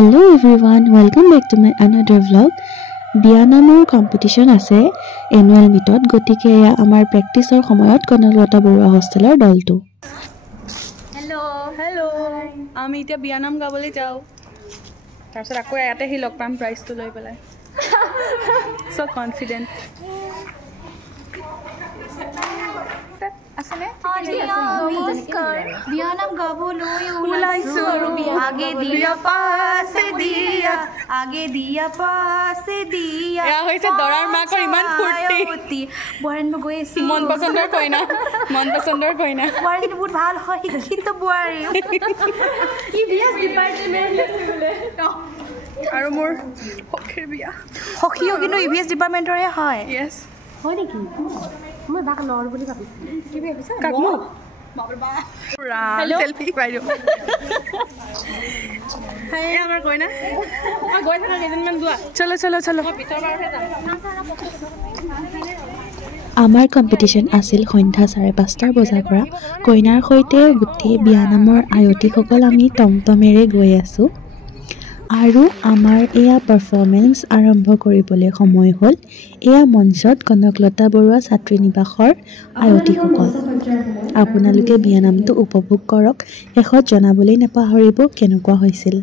Hello everyone, welcome back to my another vlog. বিয়ানামৰ competition আছে annual মিটত গতিকে আমাৰ প্ৰেক্টিছৰ সময়ত কনকলতা বৰুৱা হোষ্টেলৰ দলটো হেল্ল আমি এতিয়া বিয়ানাম গাবলৈ যাও তাৰপিছত আকৌ ইয়াতে হি লগ পাম প্ৰাইজটো লৈ পেলাই সো কনফিডেন্ট আসলে নমস্কাৰ বিয়ানাম গাবলৈ ওলাইছো আগে দিয়া পাছে দিয়া আগে দিয়া পাছে দিয়া এয়া হৈছে দৰাৰ মাকৰ ইমান ফুৰ্তি বৰেন গৈ আছে মন পছন্দৰ কইনা বৰেন বহুত ভাল হয় শিক্ষিত বুৱাৰী ইভিএছ ডিপাৰ্টমেন্ট আৰু মোৰ সখীৰ বিয়া সখীও কিন্তু ইভিএছ ডিপাৰ্টমেন্টৰে হয় ইয়েস হয় নেকি মই বাক লৰ বুলি ভাবিছিলো কি ভাবিছা কাকমু সেলফি বাইদেউ হাই আমাৰ কইনা গৈ থাকা কেইদিনমান যোৱা চলো ভিতৰ বাৰতে যাম আমাৰ কম্পিটিশন আছিল সন্ধ্যা 5:30 বজাৰ পৰা কইনাৰ সৈতে গোটেই বিয়ানামৰ আয়তীসকল আমি টমটমেৰে গৈ আছো আৰু আমাৰ এয়া পাৰফৰ্মেন্স আৰম্ভ কৰিবলৈ সময় হ'ল এয়া মঞ্চত কনকলতা বৰুৱা ছাত্ৰী নিবাসৰ আয়তীসকল আপোনালোকে বিয়ানামটো উপভোগ কৰক শেষত জনাবলৈ নাপাহৰিব কেনেকুৱা হৈছিল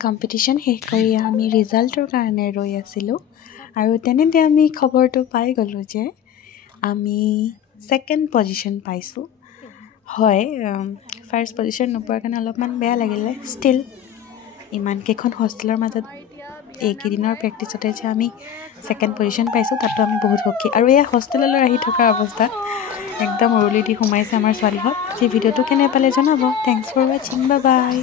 কম্পিটিশ্যন শেষ কৰি আমি ৰিজাল্টৰ কাৰণে ৰৈ আছিলোঁ আৰু তেনেতে আমি খবৰটো পাই গ'লোঁ যে আমি ছেকেণ্ড পজিশ্যন পাইছোঁ হয় ফাৰ্ষ্ট পজিশ্যন নোপোৱাৰ কাৰণে অলপমান বেয়া লাগিলে ষ্টিল ইমানকেইখন হোষ্টেলৰ মাজত এইকেইদিনৰ প্ৰেক্টিছতে যে আমি ছেকেণ্ড পজিশ্যন পাইছোঁ তাতো আমি বহুত সুখী আৰু এয়া হোষ্টেললৈ আহি থকা অৱস্থাত একদম উৰুলি দি সোমাইছে আমাৰ ছোৱালীহঁত সেই ভিডিঅ'টো কেনে পালে জনাব থেংকছ ফৰ ৱাচিং বাই বাই